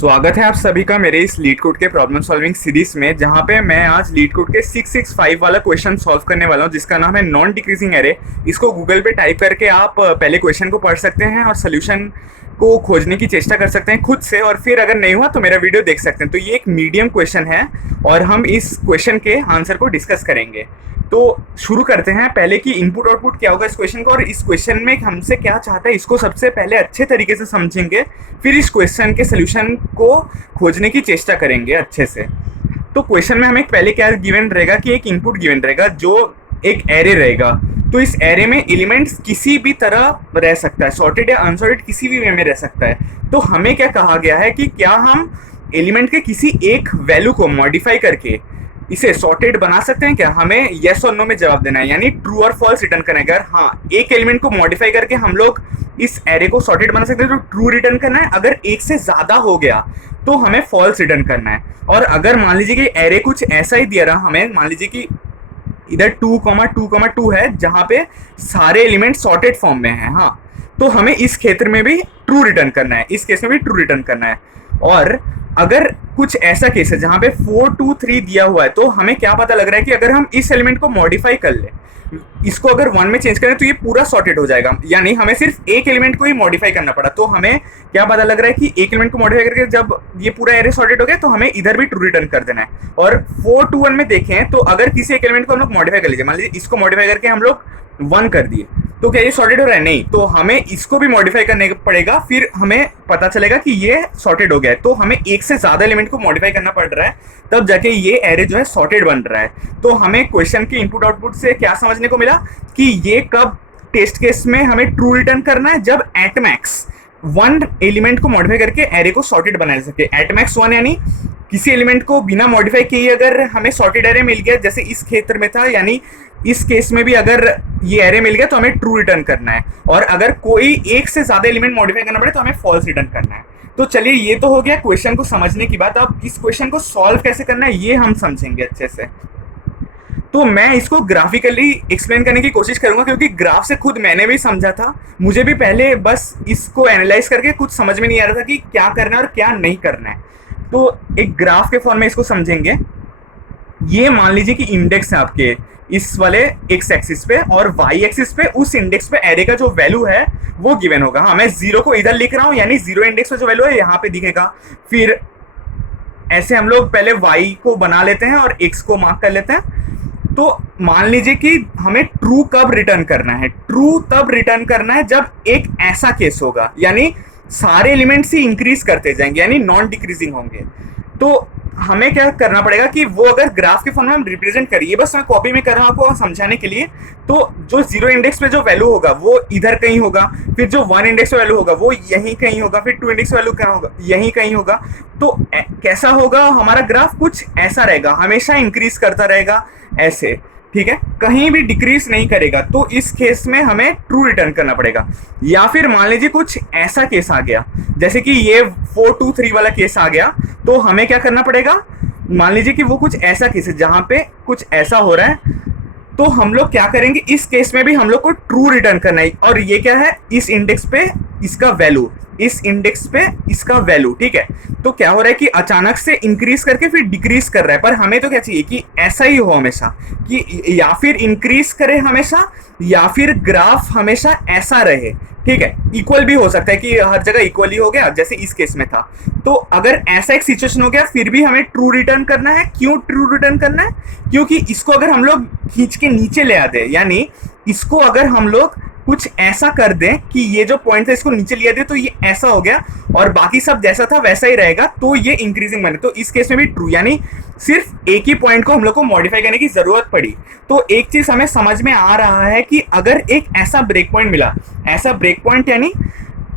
स्वागत है आप सभी का मेरे इस लीड कोड के प्रॉब्लम सॉल्विंग सीरीज में, जहां पे मैं आज लीड कोड के 665 वाला क्वेश्चन सॉल्व करने वाला हूं, जिसका नाम है नॉन डिक्रीजिंग एरे। इसको गूगल पे टाइप करके आप पहले क्वेश्चन को पढ़ सकते हैं और सोल्यूशन को खोजने की चेष्टा कर सकते हैं खुद से, और फिर अगर नहीं हुआ तो मेरा वीडियो देख सकते हैं। तो ये एक मीडियम क्वेश्चन है और हम इस क्वेश्चन के आंसर को डिस्कस करेंगे। तो शुरू करते हैं। पहले की इनपुट आउटपुट क्या होगा इस क्वेश्चन का, और इस क्वेश्चन में हमसे क्या चाहता है, इसको सबसे पहले अच्छे तरीके से समझेंगे, फिर इस क्वेश्चन के सोल्यूशन को खोजने की चेष्टा करेंगे अच्छे से। तो क्वेश्चन में हमें पहले क्या गिवन रहेगा कि एक इनपुट गिवन रहेगा जो एक एरे रहेगा। तो इस एरे में एलिमेंट्स किसी भी तरह रह सकता है, सॉर्टेड या अनसॉर्टेड किसी भी वे में रह सकता है। तो हमें क्या कहा गया है कि क्या हम एलिमेंट के किसी एक वैल्यू को मॉडिफाई करके इसे सॉर्टेड बना सकते हैं क्या। हमें येस और नो में जवाब देना है, यानी ट्रू और फॉल्स रिटर्न करना है। अगर हाँ एक एलिमेंट को मॉडिफाई करके हम लोग इस एरे को सॉर्टेड बना सकते हैं तो ट्रू रिटर्न करना है। अगर एक से ज्यादा हो गया तो हमें फॉल्स रिटर्न करना है। और अगर मान लीजिए कि एरे कुछ ऐसा ही दिया रहा हमें, मान लीजिए कि इधर 2,2,2 है जहां पे सारे एलिमेंट सॉर्टेड फॉर्म में है, हाँ, तो हमें इस क्षेत्र में भी ट्रू रिटर्न करना है, इस केस में भी ट्रू रिटर्न करना है। और अगर कुछ ऐसा केस है जहां पे 4, 2, 3 दिया हुआ है, तो हमें क्या पता लग रहा है कि अगर हम इस एलिमेंट को मॉडिफाई कर ले, इसको अगर 1 में चेंज करें तो ये पूरा सॉर्टेड हो जाएगा। यानी हमें सिर्फ एक एलिमेंट को ही मॉडिफाई करना पड़ा। तो हमें क्या पता लग रहा है कि एक एलिमेंट को मॉडिफाई करके जब ये पूरा एरे सॉर्टेड हो गया तो हमें इधर भी ट्रू रिटर्न कर देना है। और 4, 2, 1 में देखें तो अगर किसी एक एलिमेंट को हम लोग मॉडिफाई कर लीजिए, मान लीजिए इसको मॉडिफाई करके हम लोग 1 कर दिए, तो क्या ये सॉर्टेड हो रहा है? नहीं। तो हमें इसको भी मॉडिफाई करने पड़ेगा, फिर हमें पता चलेगा कि ये सॉर्टेड हो गया है। तो हमें एक से ज्यादा एलिमेंट को मॉडिफाई करना पड़ रहा है, तब जाके ये एरे जो है सॉर्टेड बन रहा है। तो हमें क्वेश्चन के इनपुट आउटपुट से क्या समझने को मिला कि ये कब टेस्ट केस में हमें ट्रू रिटर्न करना है, जब एट मैक्स 1 एलिमेंट को मॉडिफाई करके एरे को सॉर्टेड बना सके। एट मैक्स 1 यानी किसी एलिमेंट को बिना मॉडिफाई किए अगर हमें सॉर्टेड एरे मिल गया, जैसे इस क्षेत्र में था, यानी इस केस में भी अगर ये एरे मिल गया तो हमें ट्रू रिटर्न करना है। और अगर कोई एक से ज्यादा एलिमेंट मॉडिफाई करना पड़े तो हमें फॉल्स रिटर्न करना है। तो चलिए, ये तो हो गया क्वेश्चन को समझने की बात। अब इस क्वेश्चन को सॉल्व कैसे करना है ये हम समझेंगे अच्छे से। तो मैं इसको ग्राफिकली एक्सप्लेन करने की कोशिश करूंगा, क्योंकि ग्राफ से खुद मैंने भी समझा था। मुझे भी पहले बस इसको एनालाइज करके कुछ समझ में नहीं आ रहा था कि क्या करना है और क्या नहीं करना है। तो एक ग्राफ के फॉर्म में इसको समझेंगे। ये मान लीजिए कि इंडेक्स है आपके इस वाले एक्स एक्सिस पे, और वाई एक्सिस पे उस इंडेक्स पे एरे का जो वैल्यू है वो गिवन होगा। हाँ, मैं 0 को इधर लिख रहा हूँ, यानी 0 इंडेक्स पे जो वैल्यू है यहाँ पे दिखेगा। फिर ऐसे हम लोग पहले y को बना लेते हैं और x को मार्क कर लेते हैं। तो मान लीजिए कि हमें ट्रू कब रिटर्न करना है। ट्रू तब रिटर्न करना है जब एक ऐसा केस होगा, यानी सारे एलिमेंट्स ही इंक्रीज करते जाएंगे, यानी नॉन डिक्रीजिंग होंगे। तो हमें क्या करना पड़ेगा कि वो अगर ग्राफ के फॉर्म में हम रिप्रेजेंट करिए, बस मैं कॉपी में कर रहा हूं आपको समझाने के लिए। तो जो 0 इंडेक्स पे जो वैल्यू होगा वो इधर कहीं होगा, फिर जो 1 इंडेक्स पे वैल्यू होगा वो यहीं कहीं होगा, फिर 2 इंडेक्स वैल्यू कहाँ होगा, यहीं कहीं होगा। तो कैसा होगा हमारा ग्राफ? कुछ ऐसा रहेगा, हमेशा इंक्रीज करता रहेगा ऐसे, ठीक है, कहीं भी डिक्रीज नहीं करेगा। तो इस केस में हमें ट्रू रिटर्न करना पड़ेगा। या फिर मान लीजिए कुछ ऐसा केस आ गया, जैसे कि ये 4, 2, 3 वाला केस आ गया, तो हमें क्या करना पड़ेगा? मान लीजिए कि वो कुछ ऐसा केस है जहां पे कुछ ऐसा हो रहा है, तो हम लोग क्या करेंगे, इस केस में भी हम लोग को ट्रू रिटर्न करना है। और ये क्या है? इस इंडेक्स पे इसका वैल्यू, इस इंडेक्स पे इसका वैल्यू, ठीक है। तो क्या हो रहा है कि अचानक से इंक्रीज करके फिर डिक्रीज कर रहा है, पर हमें तो क्या चाहिए कि ऐसा ही हो हमेशा, कि या फिर इंक्रीज करे हमेशा, या फिर ग्राफ हमेशा ऐसा रहे, ठीक है। इक्वल भी हो सकता है कि हर जगह इक्वल ही हो गया, जैसे इस केस में था। तो अगर ऐसा एक सिचुएशन हो गया फिर भी हमें ट्रू रिटर्न करना है। क्यों ट्रू रिटर्न करना है? क्योंकि इसको अगर हम लोग खींच के नीचे ले आते, यानी इसको अगर हम लोग कुछ ऐसा कर दें कि ये जो पॉइंट है इसको नीचे लिया दे, तो ये ऐसा हो गया और बाकी सब जैसा था वैसा ही रहेगा, तो ये इंक्रीजिंग बने। तो इस केस में भी ट्रू, यानी सिर्फ एक ही पॉइंट को हम लोग को मॉडिफाई करने की जरूरत पड़ी। तो एक चीज हमें समझ में आ रहा है कि अगर एक ऐसा ब्रेक पॉइंट मिला, ऐसा ब्रेक पॉइंट यानी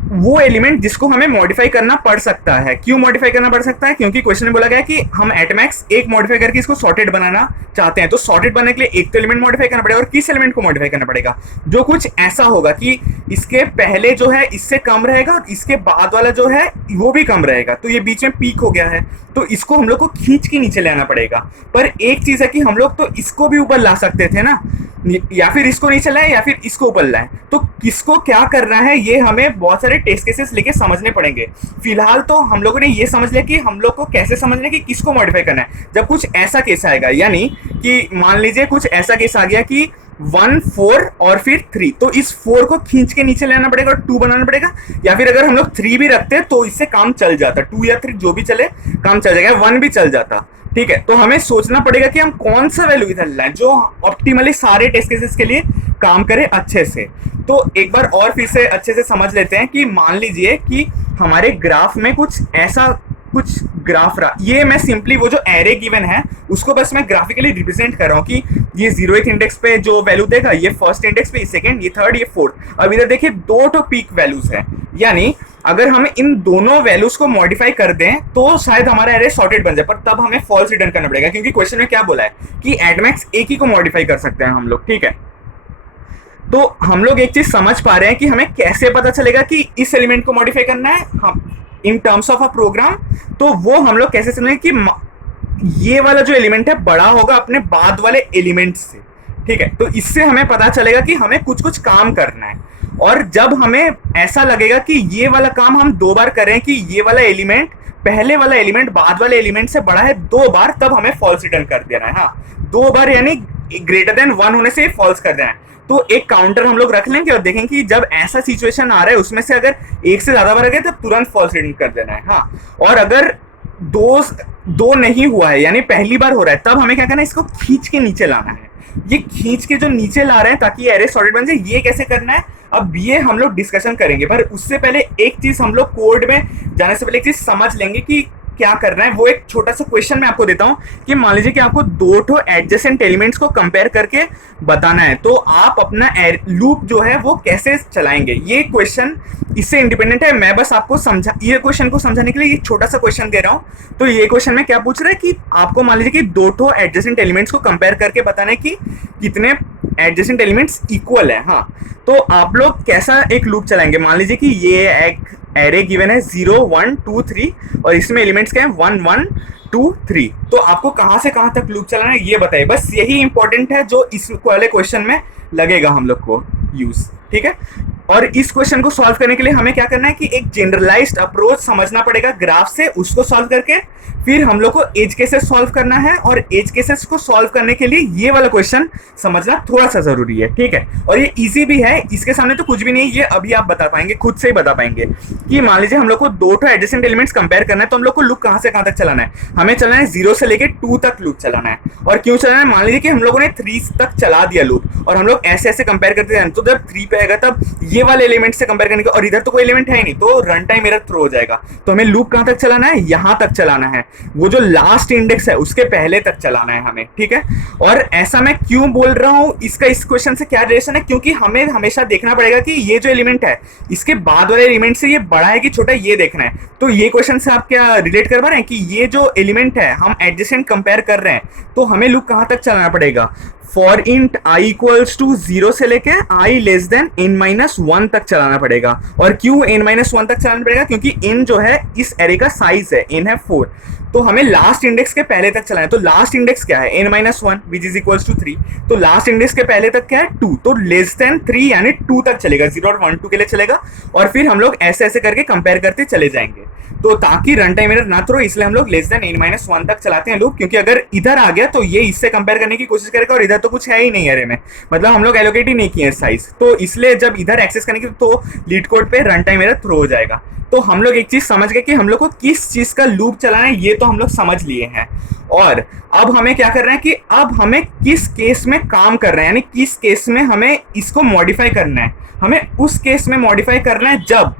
वो एलिमेंट जिसको हमें मॉडिफाई करना पड़ सकता है। क्यों मॉडिफाई करना पड़ सकता है? क्योंकि क्वेश्चन में बोला गया कि हम एट मैक्स एक मॉडिफाई करके इसको सॉर्टेड बनाना चाहते हैं। तो सॉर्टेड बनने के लिए एक तो एलिमेंट मॉडिफाई करना पड़ेगा, और किस एलिमेंट को मॉडिफाई करना पड़ेगा? जो कुछ ऐसा होगा कि इसके पहले जो है इससे कम रहेगा और इसके बाद वाला जो है वो भी कम रहेगा। तो ये बीच में पीक हो गया है, तो इसको हम लोग को खींच के नीचे लाना पड़ेगा। पर एक चीज है कि हम लोग तो इसको भी ऊपर ला सकते थे ना, या फिर इसको नीचे लाए या फिर इसको ऊपर लाए। तो किसको क्या करना है ये हमें बहुत सारे सारे टेस्ट केसेस लेके समझने पड़ेंगे। फिलहाल तो हम लोगों ने ये समझ लिया कि हम लोग को कैसे समझना है कि किसको मॉडिफाई करना है। जब कुछ ऐसा केस आएगा, यानी कि मान लीजिए कुछ ऐसा केस आ गया कि 1 4 और फिर 3, तो इस 4 को खींच के नीचे लाना पड़ेगा और 2 बनाना पड़ेगा, या फिर अगर हम लोग 3 भी रखते हैं तो इससे काम चल जाता, 2 या 3 जो भी चले काम चल जाएगा, 1 भी चल जाता। ठीक है, तो हमें सोचना पड़ेगा कि हम कौन सा वैल्यू इधर लाएं जो ऑप्टिमली सारे टेस्ट केसेस के लिए काम करे अच्छे से। तो एक बार और फिर से अच्छे से समझ लेते हैं कि मान लीजिए कि हमारे ग्राफ में कुछ ऐसा कुछ ग्राफ रहा, ये मैं सिंपली वो जो एरे गिवन है उसको बस मैं ग्राफिकली रिप्रेजेंट कर रहा हूँ कि ये 0th इंडेक्स पे जो वैल्यू देगा, ये फर्स्ट इंडेक्स पे, ये सेकंड, ये थर्ड, ये फोर्थ। अब इधर देखिए 2 तो पीक वैल्यूज है, यानी अगर हम इन दोनों वैल्यूज को मॉडिफाई कर दें तो शायद हमारा एरे सॉर्टेड बन जाए, पर तब हमें फॉल्स रिटर्न करना पड़ेगा, क्योंकि क्वेश्चन में क्या बोला है कि एटमैक्स एक ही को मॉडिफाई कर सकते हैं हम लोग। ठीक है, तो हम लोग एक चीज समझ पा रहे हैं कि हमें कैसे पता चलेगा कि इस एलिमेंट को मॉडिफाई करना है हम in terms of a program. तो वो हम लोग कैसे समझेंगे कि ये वाला जो एलिमेंट है बड़ा होगा अपने बाद वाले एलिमेंट से। ठीक है, तो इससे हमें पता चलेगा कि हमें कुछ कुछ काम करना है, और जब हमें ऐसा लगेगा कि ये वाला काम हम 2 बार करें कि ये वाला एलिमेंट पहले वाला एलिमेंट बाद वाले एलिमेंट से बड़ा है 2 बार, तब हमें फॉल्स रिटर्न कर देना है। हाँ, 2 बार यानी ग्रेटर देन 1 होने से फॉल्स कर देना है। तो एक काउंटर हम लोग रख लेंगे और देखेंगे कि जब ऐसा सिचुएशन आ रहा है उसमें से अगर एक से ज्यादा बार आ गया तब तुरंत फॉल्स रिटर्न कर देना है। हाँ, और अगर दो नहीं हुआ है यानी पहली बार हो रहा है, तब हमें क्या करना है, इसको खींच के नीचे लाना है। ये खींच के जो नीचे ला रहे हैं ताकि एरे सॉर्टेड बन जाए, ये कैसे करना है अब ये हम लोग डिस्कशन करेंगे। पर उससे पहले एक चीज हम लोग कोड में जाने से पहले एक चीज समझ लेंगे कि क्या करना है। वो एक छोटा सा क्वेश्चन मैं आपको देता हूं कि मान लीजिए कि आपको 2 ठो एडजेसेंट एलिमेंट्स को कंपेयर करके बताना है, तो आप अपना लूप जो है वो कैसे चलाएंगे। ये क्वेश्चन इससे इंडिपेंडेंट है, मैं बस आपको ये क्वेश्चन को समझाने के लिए ये छोटा सा क्वेश्चन दे रहा हूं। तो ये क्वेश्चन में क्या पूछ रहा है कि आपको मान लीजिए कि 2 ठो एडजेसेंट एलिमेंट्स को कंपेयर करके बताना है कि कितने एडजेसेंट एलिमेंट्स इक्वल है। हाँ, तो आप लोग कैसा एक लूप चलाएंगे, मान लीजिए कि ये एक एरे गिवन है 0 1 2 3 और इसमें एलिमेंट्स क्या है 1 1 2 3, तो आपको कहां से कहां तक लूप चलाना है ये बताइए। बस यही इंपॉर्टेंट है जो इस वाले क्वेश्चन में लगेगा हम लोग को यूज। ठीक है, और इस क्वेश्चन को सॉल्व करने के लिए हमें क्या करना है कि एक जनरलाइज्ड अप्रोच समझना पड़ेगा ग्राफ से, उसको सॉल्व करके फिर हम लोग को एज केसेस सॉल्व करना है, और एज केसेस को सॉल्व करने के लिए ये वाला क्वेश्चन समझना थोड़ा सा जरूरी है। ठीक है, और ये इजी भी है, इसके सामने तो कुछ भी नहीं, ये अभी आप बता पाएंगे, खुद से ही बता पाएंगे कि मान लीजिए हम लोग को 2 ठो एडजेसेंट एलिमेंट्स कंपेयर करना है, तो हम लोग को लूप कहां से कहां तक चलाना है, हमें चलाना है 0 से लेके 2 तक लूप चलाना है। और क्यों चलाना है, मान लीजिए कि हम लोगों ने 3 तक चला दिया लूप और हम लोग ऐसे ऐसे कंपेयर करते जाए, तो जब 3 पे आएगा तब ये वाले एलिमेंट से कंपेयर करने का, और इधर तो कोई एलिमेंट है ही नहीं, तो रन टाइम एरर थ्रो हो जाएगा। तो हमें लूप कहां तक चलाना है, यहां तक चलाना है, वो जो लास्ट इंडेक्स है उसके पहले तक चलाना है हमें। ठीक है, और ऐसा मैं क्यों बोल रहा हूं, इसका इस क्वेश्चन से क्या रिलेशन है, क्योंकि हमें हमेशा देखना पड़ेगा कि ये जो एलिमेंट है इसके बाद वाले एलिमेंट से ये बड़ा है कि छोटा, ये देखना है। तो ये क्वेश्चन से आप क्या रिलेट कर पा रहे हैं कि ये जो एलिमेंट है हम एडजेसेंट कंपेयर कर रहे हैं, तो हमें लूप कहां तक चलाना पड़ेगा, for int i equals to 0 से लेके i लेस देन n-1 तक चलाना पड़ेगा। और क्यों n-1 तक चलाना पड़ेगा, क्योंकि n जो है इस एरे का साइज है, n है 4, तो हमें लास्ट इंडेक्स के पहले तक चलाना है। तो लास्ट इंडेक्स क्या है, n-1 which is equals to 3, तो लास्ट इंडेक्स के पहले तक क्या है 2, तो लेस देन 3 यानी 2 तक चलेगा, 0 और 1 2 के लिए चलेगा। और फिर हम लोग ऐसे ऐसे करके कंपेयर करते चले जाएंगे, तो ताकि रन टाइम एरर ना थ्रो, इसलिए हम लोग लेस देन n-1 तक चलाते हैं लूप, क्योंकि अगर इधर आ गया तो ये इससे कंपेयर करने की कोशिश करेगा, और इधर तो कुछ है ही नहीं एरे में, मतलब हम लोग एलोकेट ही नहीं किए साइज, तो इसलिए जब इधर एक्सेस करने की तो लीड कोड पे रन टाइम एरर थ्रो हो जाएगा। तो हम लोग एक चीज समझ गए कि हम लोग को किस चीज का लूप चलाना है, ये तो हम लोग समझ लिए हैं। और अब हमें क्या करना है कि अब हमें किस केस में काम कर रहे हैं, यानी किस केस में हमें इसको मॉडिफाई करना है। हमें उस केस में मॉडिफाई करना है जब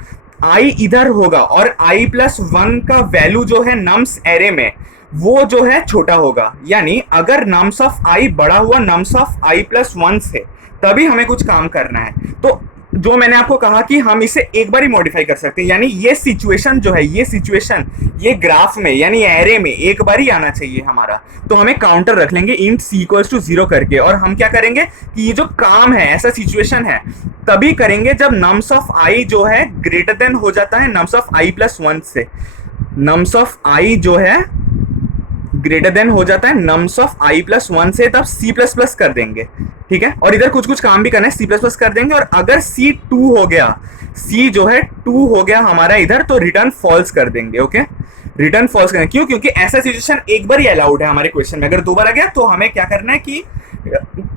i इधर होगा और i+1 का वैल्यू जो है नम्स एरे में वो जो है छोटा होगा, यानी अगर नम्स ऑफ i बड़ा हुआ नम्स ऑफ i+1 से, तभी हमें कुछ काम करना है। तो जो मैंने आपको कहा कि हम इसे एक बार ही मॉडिफाई कर सकते हैं, यानी ये सिचुएशन जो है, ये सिचुएशन ये ग्राफ में यानी एरे में एक बार ही आना चाहिए हमारा। तो हमें काउंटर रख लेंगे int c इक्वल्स टू 0 करके, और हम क्या करेंगे कि ये जो काम है, ऐसा सिचुएशन है तभी करेंगे जब नम्स ऑफ i जो है ग्रेटर देन हो जाता है नम्स ऑफ i+1 से। नम्स ऑफ i जो है ग्रेटर देन हो जाता है नम्स ऑफ i+1 से, तब c++ कर देंगे। ठीक है, और इधर कुछ कुछ काम भी करना है, सी प्लस प्लस कर देंगे। और अगर सी टू हो गया, सी जो है टू हो गया हमारा इधर, तो रिटर्न फॉल्स कर देंगे। ओके, रिटर्न फॉल्स करेंगे। क्यों? क्योंकि ऐसा सिचुएशन एक बार ही अलाउड है हमारे क्वेश्चन में, अगर दो बार आ गया तो हमें क्या करना है कि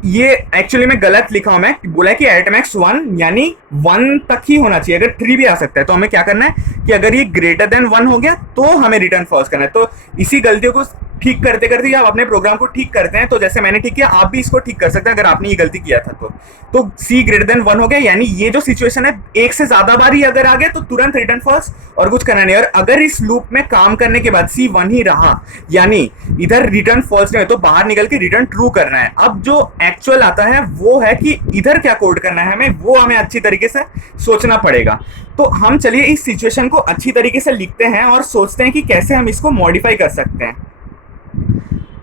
ये एक्चुअली में गलत लिखा हूं, मैं बोला है कि एट मैक्स 1 यानी 1 तक ही होना चाहिए, अगर 3 भी आ सकता है। तो हमें क्या करना है कि अगर ये ग्रेटर देन 1 हो गया तो हमें रिटर्न फॉल्स करना है। तो इसी गलतियों को ठीक करते करते आप अपने प्रोग्राम को ठीक करते हैं, तो जैसे मैंने ठीक किया आप भी इसको ठीक कर सकते हैं अगर आपने ये गलती किया था तो सी ग्रेटर देन 1 हो गया, यानी ये जो सिचुएशन है एक से ज्यादा बार ही अगर आ गया तो तुरंत रिटर्न फॉल्स और कुछ करना नहीं। और अगर इस लूप में काम करने के बाद सी 1 ही रहा, यानी इधर रिटर्न फॉल्स नहीं हो, तो बाहर निकल के रिटर्न ट्रू करना है। अब जो एक्चुअल आता है वो है कि इधर क्या कोड करना है हमें, वो हमें अच्छी तरीके से सोचना पड़ेगा। तो हम चलिए इस सिचुएशन को अच्छी तरीके से लिखते हैं और सोचते हैं कि कैसे हम इसको मॉडिफाई कर सकते हैं।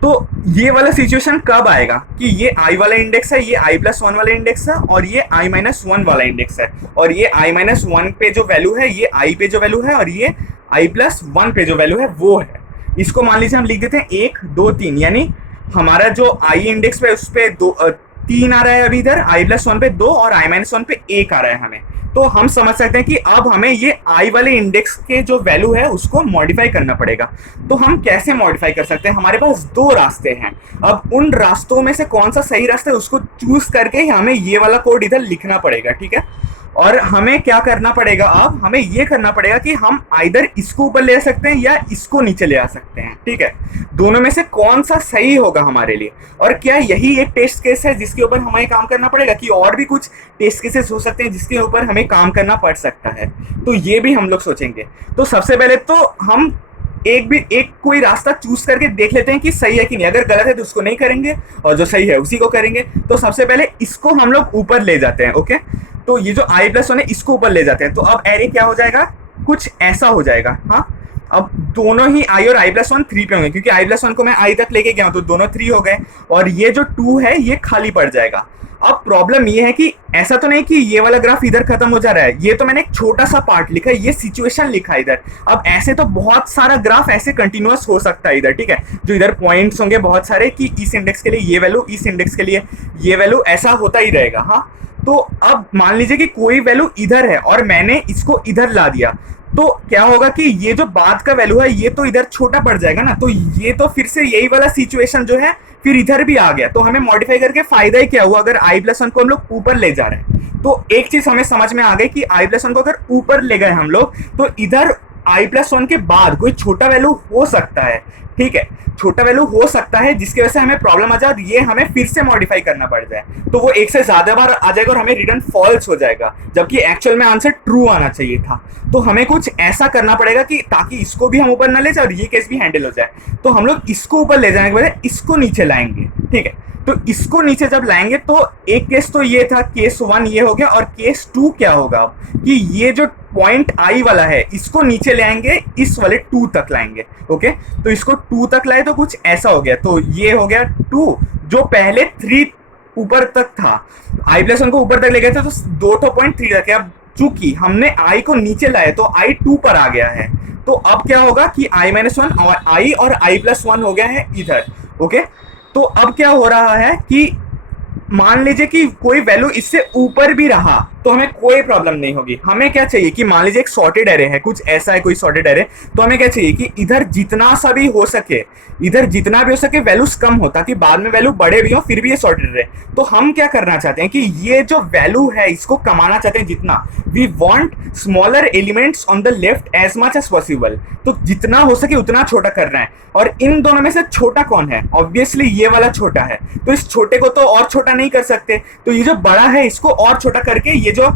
तो ये वाला सिचुएशन कब आएगा कि ये i वाला इंडेक्स है, ये i प्लस 1 वाला इंडेक्स है, और ये i माइनस 1 वाला इंडेक्स है, और ये i माइनस 1 पे जो वैल्यू है, ये i पे जो वैल्यू है, और ये i प्लस 1 पे जो वैल्यू है वो है। इसको मान लीजिए हम लिख देते हैं 1 2 3, यानी हमारा जो i इंडेक्स पे उस पे 3 आ रहा है अभी इधर, i प्लस 1 पे 2 और i माइनस 1 पे 1 आ रहा है हमें। तो हम समझ सकते हैं कि अब हमें ये i वाले इंडेक्स के जो वैल्यू है उसको मॉडिफाई करना पड़ेगा। तो हम कैसे मॉडिफाई कर सकते हैं? हमारे पास दो रास्ते हैं। अब उन रास्तों में से कौन सा सही रास्ता है उसको चूज करके ही हमें ये वाला कोड इधर लिखना पड़ेगा, ठीक है। और हमें क्या करना पड़ेगा, अब हमें ये करना पड़ेगा कि हम आइदर इसको ऊपर ले आ सकते हैं या इसको नीचे ले आ सकते हैं, ठीक है। दोनों में से कौन सा सही होगा हमारे लिए, और क्या यही एक टेस्ट केस है जिसके ऊपर हमें काम करना पड़ेगा, कि और भी कुछ टेस्ट केसेस हो सकते हैं जिसके ऊपर हमें काम करना पड़ सकता है। तो ये भी हम लोग सोचेंगे। तो सबसे पहले तो हम एक कोई रास्ता चूज करके देख लेते हैं कि सही है कि नहीं। अगर गलत है तो उसको नहीं करेंगे और जो सही है उसी को करेंगे। तो सबसे पहले इसको हम लोग ऊपर ले जाते हैं। ओके, तो ये जो i प्लस 1 है इसको ऊपर ले जाते हैं। तो अब एरे क्या हो जाएगा, कुछ ऐसा हो जाएगा। हाँ, अब दोनों ही i और i प्लस 1 3 पे होंगे, क्योंकि i प्लस 1 को मैं i तक लेके गया हूं, तो दोनों 3 हो गए, और ये जो 2 है ये खाली पड़ जाएगा। अब प्रॉब्लम ये है कि ऐसा तो नहीं कि ये वाला ग्राफ इधर खत्म हो जा रहा है, ये तो मैंने एक छोटा सा पार्ट लिखा है, ये सिचुएशन लिखा है इधर। अब ऐसे तो बहुत सारा ग्राफ ऐसे कंटिन्यूअस हो सकता है इधर, ठीक है, जो इधर पॉइंट्स होंगे बहुत सारे कि इस इंडेक्स के लिए ये वैल्यू, इस इंडेक्स के लिए ये वैल्यू, ऐसा होता ही रहेगा। हाँ, तो अब मान लीजिए कि कोई वैल्यू इधर है और मैंने इसको इधर ला दिया, तो क्या होगा कि ये जो बाद का वैल्यू है ये तो इधर छोटा पड़ जाएगा ना। तो ये तो फिर से यही वाला सिचुएशन जो है फिर इधर भी आ गया। तो हमें मॉडिफाई करके फायदा ही क्या हुआ, अगर i प्लस 1 को हम लोग ऊपर ले जा रहे हैं। तो एक चीज हमें समझ में आ गई कि i प्लस 1 को अगर ऊपर ले गए हम लोग, तो इधर i प्लस 1 के बाद कोई छोटा वैल्यू हो सकता है, ठीक है, छोटा वैल्यू हो सकता है जिसकी वजह से हमें प्रॉब्लम आ जाए और ये हमें फिर से मॉडिफाई करना पड़ जाए। तो वो एक से ज्यादा बार आ जाएगा और हमें रिटर्न फॉल्स हो जाएगा, जबकि एक्चुअल में आंसर ट्रू आना चाहिए था। तो हमें कुछ ऐसा करना पड़ेगा कि ताकि इसको भी हम ऊपर ना ले जाए और ये केस भी हैंडल हो जाए। तो हम लोग इसको ऊपर ले जाने के बजाय इसको नीचे लाएंगे, ठीक है। तो इसको नीचे जब लाएंगे तो एक केस तो ये था, केस 1 ये हो गया, और केस 2 क्या होगा कि ये जो पॉइंट i वाला है इसको नीचे ले आएंगे, इस वाले 2 तक लाएंगे। ओके, तो इसको 2 तक लाए तो कुछ ऐसा हो गया। तो ये हो गया 2, जो पहले 3 ऊपर तक था, i प्लस 1 को ऊपर तक ले गए थे तो 2.3 तक है। अब चूंकि हमने i को नीचे लाया तो i 2 पर आ गया है। तो अब क्या होगा कि i माइनस 1 और i प्लस 1 हो गया है इधर। ओके, तो अब क्या हो रहा है कि मान लीजिए कि कोई वैल्यू इससे ऊपर भी रहा तो हमें कोई प्रॉब्लम नहीं होगी। हमें क्या चाहिए कि मान लीजिए एक सॉर्टेड एरे है, कुछ ऐसा है कोई सॉर्टेड एरे, तो हमें क्या चाहिए कि इधर जितना सा भी हो सके, इधर जितना भी हो सके वैल्यूज कम हो, ताकि बाद में वैल्यू बड़े भी हो फिर भी ये सॉर्टेड रहे। तो हम क्या करना चाहते हैं कि ये जो वैल्यू है इसको कमाना चाहते हैं जितना, we want smaller elements on the left as much as possible. तो जितना हो सके उतना छोटा करना है। और इन दोनों में से छोटा कौन है? ऑब्वियसली ये वाला छोटा है। तो इस छोटे को तो और छोटा नहीं कर सकते, तो ये जो बड़ा है इसको और छोटा करके ये जो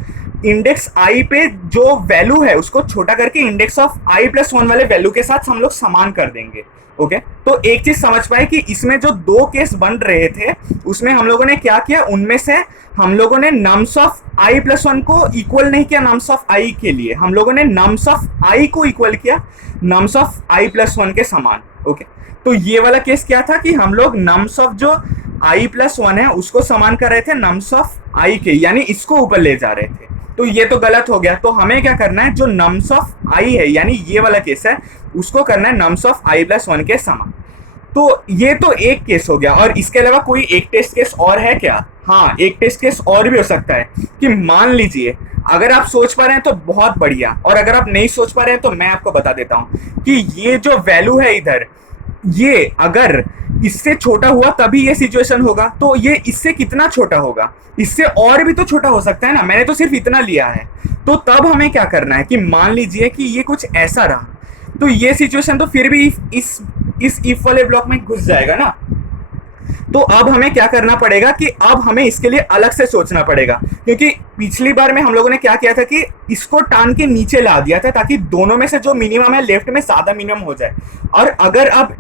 इंडेक्स i पे जो वैल्यू है उसको छोटा करके इंडेक्स ऑफ i प्लस 1 वाले वैल्यू के साथ हम लोग समान कर देंगे। ओके, तो एक चीज समझ पाए कि इसमें जो 2 केस बन रहे थे उसमें हम लोगों ने क्या किया, उनमें से हम लोगों ने नम्स ऑफ i प्लस 1 को इक्वल नहीं किया नम्स ऑफ i के लिए, हम लोगों ने नम्स ऑफ i को इक्वल किया नम्स ऑफ i प्लस 1 के समान। ओके, तो ये वाला केस क्या था कि हम लोग नम्स ऑफ जो i प्लस 1 है उसको समान कर रहे थे नम्स ऑफ i के, यानी इसको ऊपर ले जा रहे थे। तो ये तो गलत हो गया। तो हमें क्या करना है, जो नम्स ऑफ i है यानी ये वाला केस है उसको करना है नम्स ऑफ i प्लस 1 के समान। तो ये तो एक केस हो गया, और इसके अलावा कोई एक टेस्ट केस और है क्या? हाँ, एक टेस्ट केस और भी हो सकता है कि मान लीजिए अगर आप सोच पा रहे हैं तो बहुत बढ़िया, और अगर आप नहीं सोच पा रहे हैं तो मैं आपको बता देता हूं कि ये जो वैल्यू है इधर, ये अगर इससे छोटा हुआ तभी ये सिचुएशन होगा, तो ये इससे कितना छोटा होगा? इससे और भी तो छोटा हो सकता है ना, मैंने तो सिर्फ इतना लिया है। तो तब हमें क्या करना है कि मान लीजिए कि ये कुछ ऐसा रहा, तो ये सिचुएशन तो फिर भी इस इफ वाले ब्लॉक में घुस जाएगा ना। तो अब हमें क्या करना पड़ेगा कि अब हमें इसके लिए अलग से सोचना पड़ेगा, क्योंकि पिछली बार में हम लोगों ने क्या किया था कि इसको टान के नीचे ला दिया था ताकि दोनों में से जो मिनिमम है लेफ्ट में ज्यादा मिनिमम हो जाए। और अगर अब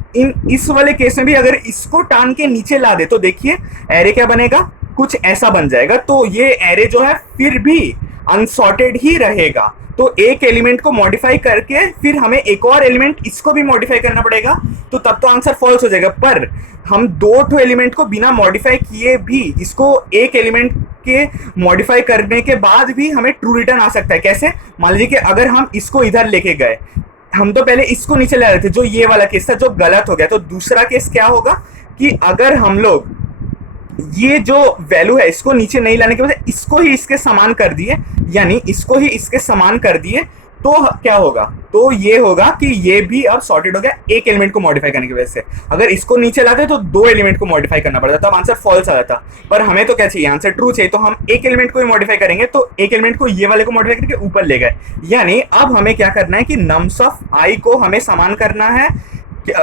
इस वाले केस में भी अगर इसको टान के नीचे ला दे तो देखिए एरे क्या बनेगा, कुछ ऐसा बन जाएगा। तो ये एरे जो है फिर भी अनसॉर्टेड ही रहेगा। तो एक एलिमेंट को मॉडिफाई करके फिर हमें एक और एलिमेंट इसको भी मॉडिफाई करना पड़ेगा, तो तब तो आंसर फॉल्स हो जाएगा। पर हम दो ठो एलिमेंट को बिना मॉडिफाई किए भी, इसको एक एलिमेंट के मॉडिफाई करने के बाद भी हमें ट्रू रिटर्न आ सकता है। कैसे? मान लीजिए कि अगर हम इसको इधर लेके गए, हम तो पहले इसको नीचे ले रहे थे, जो ये वाला केस था जो गलत हो गया। तो दूसरा केस क्या होगा कि अगर हम लोग ये जो वैल्यू है इसको नीचे नहीं लाने के बजाय इसको ही इसके समान कर दिए, यानी इसको ही इसके समान कर दिए, तो क्या होगा? तो ये होगा कि ये भी अब सॉर्टेड हो गया एक एलिमेंट को मॉडिफाई करने की वजह से। अगर इसको नीचे लाते तो दो एलिमेंट को मॉडिफाई करना पड़ता, तब आंसर फॉल्स आ जाता। पर हमें तो क्या चाहिए? आंसर ट्रू चाहिए। तो हम एक एलिमेंट को ही मॉडिफाई करेंगे, तो एक एलिमेंट को ये वाले को मॉडिफाई करके ऊपर ले गए। यानी अब हमें क्या करना है कि नम्स ऑफ आई को हमें समान करना है,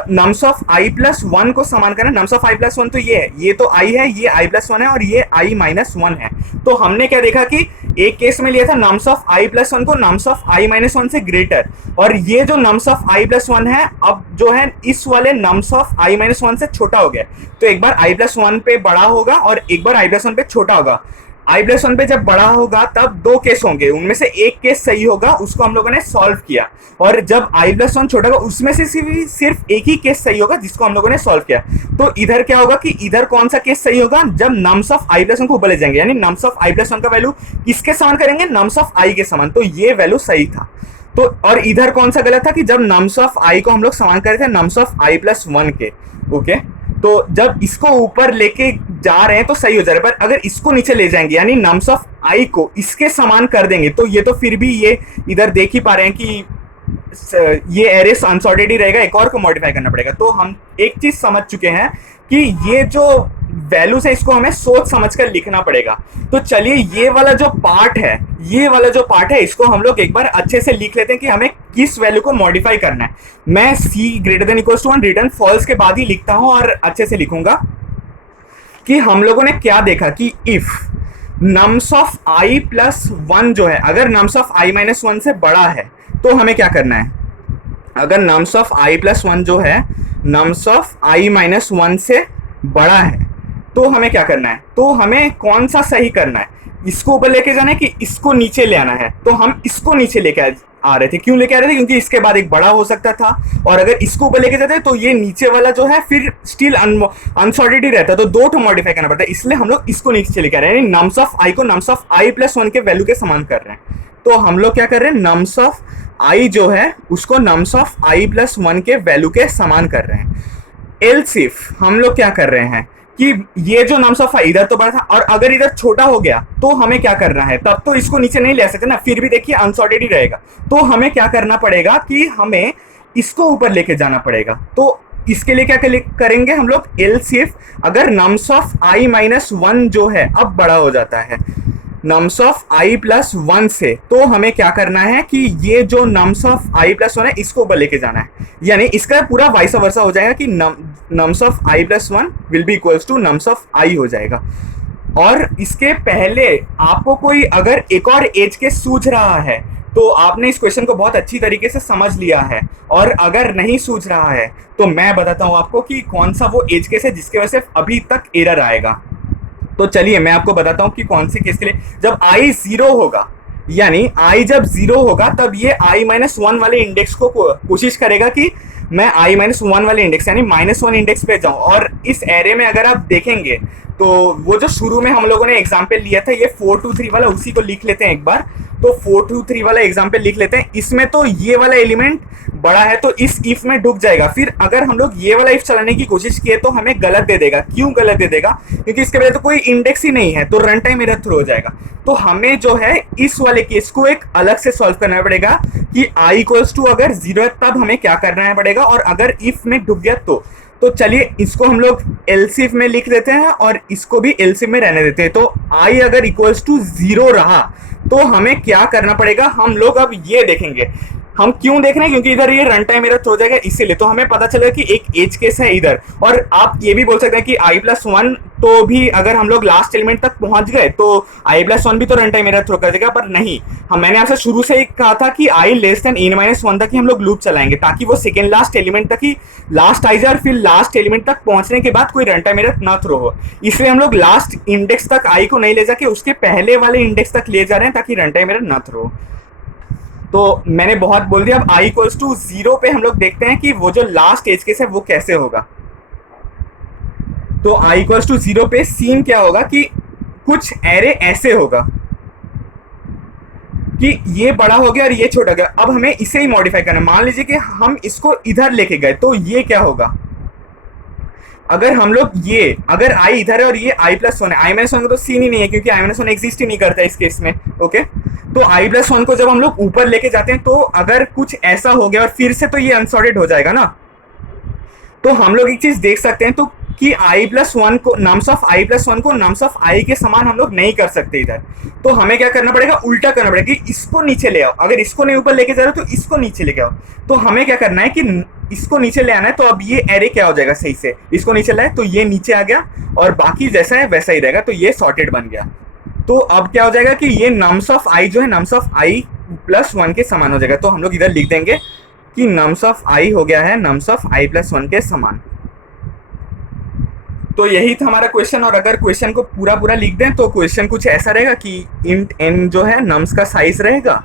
nums of i plus one को समान करना। Nums of i plus one तो ये है, ये तो आई है, ये आई प्लस वन है, और ये आई माइनस वन है। तो हमने क्या देखा कि एक केस में लिया था nums of i plus one को nums of i minus one से ग्रेटर, और ये जो nums of i plus one है अब जो है इस वाले nums of i minus one से छोटा हो गया। तो एक बार आई प्लस वन पे बड़ा होगा और एक बार आई प्लस वन पे छोटा होगा। आई प्लस वन पे जब बड़ा होगा तब दो केस होंगे, उनमें से एक केस सही होगा, उसको हम लोगों ने सॉल्व किया। और जब आई प्लस वन छोटा होगा उसमें से सिर्फ एक ही केस सही होगा जिसको हम लोगों ने सॉल्व किया। तो इधर क्या होगा कि इधर कौन सा केस सही होगा? जब nums of i plus one को ऊपर ले जाएंगे, यानी nums of i plus one का वैल्यू किसके समान करेंगे? नम्स ऑफ आई के समान। तो ये वैल्यू सही था। तो और इधर कौन सा गलत था कि जब नम्स ऑफ आई को हम लोग समान कर रहे थे nums of i plus one के। ओके, तो जब इसको ऊपर लेके जा रहे हैं तो सही हो जा रहा है, पर अगर इसको नीचे ले जाएंगे यानी नम्स ऑफ आई को इसके समान कर देंगे, तो ये तो फिर भी ये इधर देख ही पा रहे हैं कि ये एरे अनसॉर्टेड ही रहेगा, एक और को मॉडिफाई करना पड़ेगा। तो हम एक चीज समझ चुके हैं कि ये जो वैल्यूज है इसको हमें सोच समझकर लिखना पड़ेगा। तो चलिए ये वाला जो पार्ट है, ये वाला जो पार्ट है इसको हम लोग एक बार अच्छे से लिख लेते हैं कि हमें किस वैल्यू को मॉडिफाई करना है। मैं c greater than equals to 1 return false के बाद ही लिखता हूं और अच्छे से लिखूंगा कि हम लोगों ने क्या देखा कि if nums of i plus one जो है, अगर nums of i minus one से बड़ा है तो हमें क्या करना है? अगर nums of i plus one जो है nums of i minus one से बड़ा है तो हमें क्या करना है? तो हमें कौन सा सही करना है? इसको ऊपर लेके जाना है कि इसको नीचे ले आना है? तो हम इसको नीचे लेके आ रहे थे। क्यों लेके आ रहे थे? क्योंकि इसके बाद एक बड़ा हो सकता था, और अगर इसको ऊपर लेके जाते तो ये नीचे वाला जो है फिर स्टिल अनसॉर्टेड ही रहता है, तो दो ठो मॉडिफाई करना पड़ता है। इसलिए हम लोग इसको नीचे लेके आ रहे हैं, यानी नम्स ऑफ आई को nums of i plus one के वैल्यू के समान कर रहे हैं। तो हम लोग क्या कर रहे हैं? नम्स ऑफ आई जो है उसको nums of i plus one के वैल्यू के समान कर रहे हैं। एल्स इफ हम लोग क्या कर रहे हैं कि ये जो नम्स ऑफ आई इधर तो बड़ा था और अगर इधर छोटा हो गया तो हमें क्या करना है? तब तो इसको नीचे नहीं ले सकते ना, फिर भी देखिए अनसॉर्टेड ही रहेगा। तो हमें क्या करना पड़ेगा कि हमें इसको ऊपर लेके जाना पड़ेगा। तो इसके लिए क्या करेंगे हम लोग? एल्स इफ अगर nums of i minus one जो है अब बड़ा हो जाता है nums of i plus one से, तो हमें क्या करना है कि ये जो nums of i plus one है इसको ऊपर लेके जाना है, यानी इसका पूरा वाइस वर्सा हो जाएगा कि nums of i plus one will be equals to nums of i हो जाएगा। और इसके पहले आपको कोई अगर एक और एज के सूझ रहा है तो आपने इस क्वेश्चन को बहुत अच्छी तरीके से समझ लिया है, और अगर नहीं सूझ रहा है तो मैं बताता हूँ आपको कि कौन सा वो एज केस है जिसके वजह से अभी तक एरर आएगा। तो चलिए मैं आपको बताता हूं कि कौन सी केस के लिए जब i 0 होगा, यानी i जब 0 होगा तब ये i माइनस वन वाले इंडेक्स को कोशिश करेगा कि मैं i माइनस वन वाले इंडेक्स यानी -1 इंडेक्स पे जाऊं। और इस एरे में अगर आप देखेंगे तो वो जो शुरू में हम लोगों ने एग्जाम्पल लिया था, ये 4 2 3 वाला, उसी को लिख लेते हैं एक बार। तो 4 2 3 वाला एग्जाम्पल लिख लेते हैं। इसमें तो ये वाला एलिमेंट बड़ा है तो इस इफ में ढुक जाएगा। फिर अगर हम लोग ये वाला इफ चलाने की कोशिश किए तो हमें गलत दे देगा। क्यों गलत दे देगा? क्योंकि इसके पहले तो कोई इंडेक्स ही नहीं है, तो रन टाइम एरर थ्रो हो जाएगा। तो हमें जो है इस वाले केस को एक अलग से सॉल्व करना पड़ेगा कि आई इक्वल्स टू अगर 0 है तब हमें क्या करना पड़ेगा, और अगर इफ में ढुक गया तो चलिए इसको हम लोग एलसीफ में लिख देते हैं और इसको भी एलसीफ में रहने देते हैं। तो आई अगर इक्वल्स टू 0 रहा तो हमें क्या करना पड़ेगा, हम लोग अब ये देखेंगे। हम क्यों देख रहे हैं? क्योंकि इधर ये रन टाइम एरर हो जाएगा, इसीलिए। तो हमें पता चलेगा कि एक एज केस है इधर, और आप ये भी बोल सकते हैं कि i+1 तो भी अगर हम लोग लास्ट एलिमेंट तक पहुंच गए तो i+1 भी तो रन टाइम एरर थ्रो कर देगा। पर नहीं, मैंने आपसे शुरू से ही कहा था कि i लेस देन n-1 तक ही हम लोग लूप चलाएंगे, ताकि वो सेकेंड लास्ट एलिमेंट तक ही लास्ट आई जाए और फिर लास्ट एलिमेंट तक पहुंचने के बाद कोई रन टाइम एरर ना थ्रो हो। इसलिए हम लोग लास्ट इंडेक्स तक i को नहीं ले जाके उसके पहले वाले इंडेक्स तक ले जा रहे हैं ताकि रन टाइम एरर ना थ्रो हो। तो मैंने बहुत बोल दिया। अब i इक्वल्स टू 0 पे हम लोग देखते हैं कि वो जो लास्ट एज केस है वो कैसे होगा। तो i इक्वल्स टू 0 पे सीन क्या होगा कि कुछ एरे ऐसे होगा कि ये बड़ा हो गया और ये छोटा गया। अब हमें इसे ही मॉडिफाई करना है। मान लीजिए कि हम इसको इधर लेके गए तो ये क्या होगा, अगर हम लोग ये, अगर i इधर है और ये i+1 है, i-1 का तो सीन ही नहीं है क्योंकि i-1 एग्जिस्ट ही नहीं करता इस केस में। ओके, तो i+1 को जब हम लोग ऊपर लेके जाते हैं तो अगर कुछ ऐसा हो गया और फिर से तो ये अनसॉर्टेड हो जाएगा ना। तो हम लोग एक चीज देख सकते हैं तो कि i+1 को नम्स ऑफ i+1 को नम्स ऑफ i के समान हम लोग नहीं कर सकते इधर। तो हमें क्या करना पड़ेगा, उल्टा करना पड़ेगा कि इसको नीचे ले आओ। अगर इसको नहीं ऊपर लेके जा रहे हो तो इसको नीचे लेके आओ। तो हमें क्या करना है कि इसको नीचे ले आना है। तो अब ये एरे क्या हो जाएगा, सही से इसको नीचे लाए तो ये नीचे आ गया और बाकी जैसा है वैसा ही रहेगा। तो ये सॉर्टेड बन गया। तो अब क्या हो जाएगा कि ये नम्स ऑफ i जो है नम्स ऑफ i+1 के समान हो जाएगा। तो हम लोग इधर लिख देंगे कि नम्स ऑफ i हो गया है नम्स ऑफ i+1 के समान। तो यही था हमारा क्वेश्चन। और अगर क्वेश्चन को पूरा पूरा लिख दें तो क्वेश्चन कुछ ऐसा रहेगा कि इंट n जो है नम्स का साइज रहेगा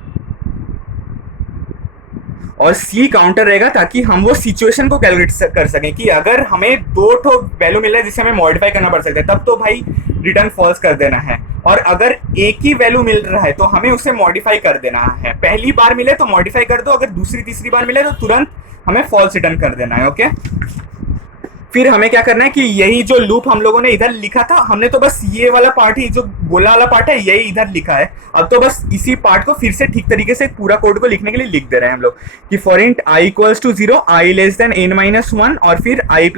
और c काउंटर रहेगा, ताकि हम वो सिचुएशन को कैलकुलेट कर सकें कि अगर हमें 2 ठो वैल्यू मिल रहा है जिसे हमें मॉडिफाई करना पड़ सकता है तब तो भाई रिटर्न फॉल्स कर देना है। और अगर एक ही वैल्यू मिल रहा है तो हमें उसे मॉडिफाई कर देना है। पहली बार मिले तो मॉडिफाई कर दो, अगर दूसरी तीसरी बार मिले तो तुरंत हमें फॉल्स रिटर्न कर देना है। ओके, फिर हमें क्या करना है कि यही जो लूप हम लोगों ने इधर लिखा था, हमने तो बस ये वाला पार्ट ही, जो गोला वाला पार्ट है, यही इधर लिखा है। अब तो बस इसी पार्ट को फिर से ठीक तरीके से पूरा कोड को लिखने के लिए लिख दे रहे हैं हम लोग कि for int i equals to 0, i less than n-1 और फिर i++।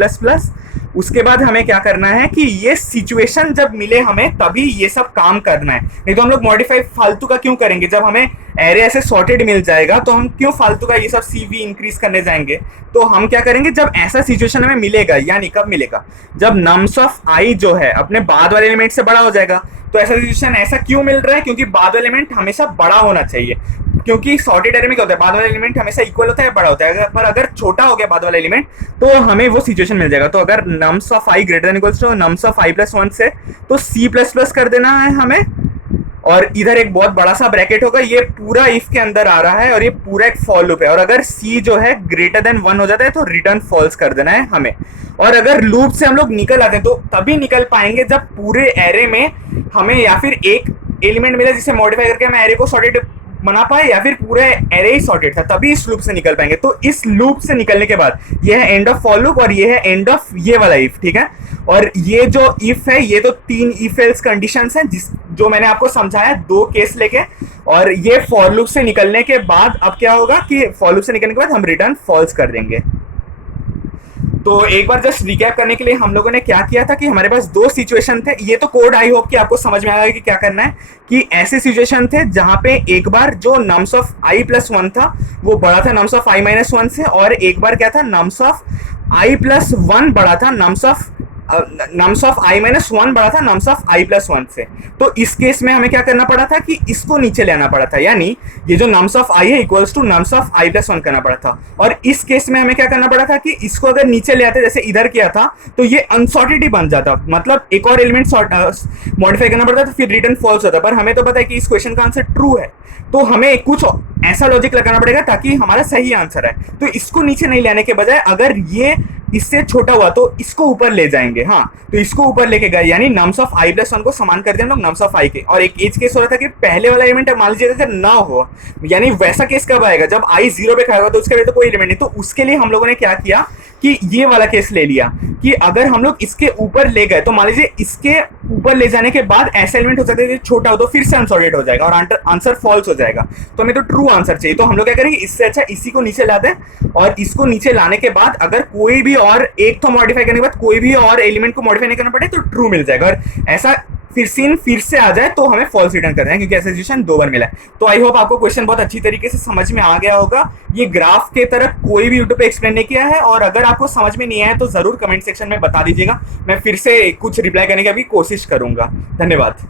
उसके बाद हमें क्या करना है कि ये सिचुएशन जब मिले हमें तभी ये सब काम करना है। नहीं तो हम लोग मॉडिफाई फालतू का क्यों करेंगे? जब हमें एरे ऐसे सॉर्टेड मिल जाएगा तो हम क्यों फालतू का ये सब CV इंक्रीज करने जाएंगे? तो हम क्या करेंगे, जब ऐसा सिचुएशन हमें मिलेगा, यानी कब मिलेगा, जब नम्स ऑफ i जो है अपने बाद वाले एलिमेंट से बड़ा हो जाएगा। तो ऐसा सिचुएशन ऐसा क्यों मिल रहा है? क्योंकि बाद वाला एलिमेंट हमेशा बड़ा होना चाहिए। क्योंकि सॉर्टेड एरे में क्या होता है, बाद वाला एलिमेंट हमेशा इक्वल होता है, बड़ा होता है। पर अगर छोटा हो गया बाद वाला एलिमेंट तो हमें वो सिचुएशन मिल जाएगा। तो अगर nums of i greater than equals to nums of i+1 से, तो c++ कर देना है हमें। और इधर एक बहुत बड़ा सा ब्रैकेट होगा, ये पूरा इफ के अंदर आ रहा है और ये पूरा एक फॉर लूप है। और अगर c जो है ग्रेटर देन 1 हो जाता है तो रिटर्न फॉल्स कर देना है हमें। और अगर लूप से हम लोग निकल आते हैं तो तभी निकल पाएंगे जब पूरे एरे में हमें या फिर एक एलिमेंट मिला जिसे मॉडिफाई करके हम एरे को सॉर्टेड बना पाए, या फिर पूरा एरे ही सॉर्टेड था, तभी इस लूप से निकल पाएंगे। तो इस लूप से निकलने के बाद ये है एंड ऑफ फॉर लूप और ये है एंड ऑफ ये वाला इफ, ठीक है। और ये जो इफ है ये तो 3 इफ एल्स कंडीशंस हैं जो मैंने आपको समझाया 2 केस लेके। और ये फॉर लूप से निकलने के बाद अब क्या होगा कि फॉर लूप से निकलने के बाद हम रिटर्न फॉल्स कर देंगे। तो एक बार जस्ट रिकैप करने के लिए हम लोगों ने क्या किया था कि हमारे पास 2 सिचुएशन थे। ये तो कोड आई होप कि आपको समझ में आएगा कि क्या करना है। कि ऐसे सिचुएशन थे जहां पे एक बार जो नम्स ऑफ i+1 था वो बड़ा था नम्स ऑफ i-1 से, और एक बार क्या था नम्स ऑफ i+1 बड़ा था नम्स ऑफ i-1 बड़ा था नम्स ऑफ i+1 से। तो इस केस में हमें क्या करना पड़ा था कि इसको नीचे ले आना पड़ा था, यानी ये जो नम्स ऑफ i है equals to nums of i+1 करना पड़ा था। और इस केस में हमें क्या करना पड़ा था कि इसको अगर नीचे ले आते जैसे इधर किया था तो ये अनसॉर्टेड ही बन जाता, मतलब एक और एलिमेंट मॉडिफाई करना पड़ता तो फिर रिटर्न फॉल्स होता। पर हमें तो पता है कि इस क्वेश्चन का आंसर ट्रू है, तो हमें कुछ ऐसा लॉजिक लगाना पड़ेगा ताकि हमारा सही आंसर है। तो इसको नीचे नहीं लाने के बजाय अगर ये इससे छोटा हुआ तो इसको ऊपर ले जाएंगे। हाँ, तो इसको ऊपर लेके गए, यानी नम्स ऑफ i प्लस 1 को समान कर दिया हम लोग नम्स ऑफ i के। और एक एज केस हो रहा था कि पहले वाला एलिमेंट मान लीजिएगा अगर ना हो, यानी वैसा केस कब आएगा जब i 0 पे खाएगा तो उसके लिए तो कोई एलिमेंट नहीं। तो उसके लिए हम लोगों ने क्या किया कि ये वाला केस ले लिया कि अगर हम लोग इसके ऊपर ले गए तो मान लीजिए इसके ऊपर ले जाने के बाद ऐसा एलिमेंट हो सकता है छोटा हो तो फिर से अनसॉर्टेड हो जाएगा और आंसर फॉल्स हो जाएगा। तो हमें तो ट्रू आंसर चाहिए, तो हम लोग क्या करेंगे, इससे अच्छा इसी को नीचे ला दें और इसको नीचे लाने के बाद अगर कोई भी और एक तो मॉडिफाई करने के बाद कोई भी और एलिमेंट को मॉडिफाई नहीं करना पड़े तो ट्रू मिल जाएगा। और ऐसा फिर से आ जाए तो हमें फॉल्स रिटर्न करना है, क्योंकि ऐसा सिचुएशन 2 बार मिला है। तो आई होप आपको क्वेश्चन बहुत अच्छी तरीके से समझ में आ गया होगा। ये ग्राफ के तरह कोई भी यूट्यूब पे एक्सप्लेन नहीं किया है, और अगर आपको समझ में नहीं आया तो जरूर कमेंट सेक्शन में बता दीजिएगा, मैं फिर से कुछ रिप्लाई करने की भी कोशिश करूंगा। धन्यवाद।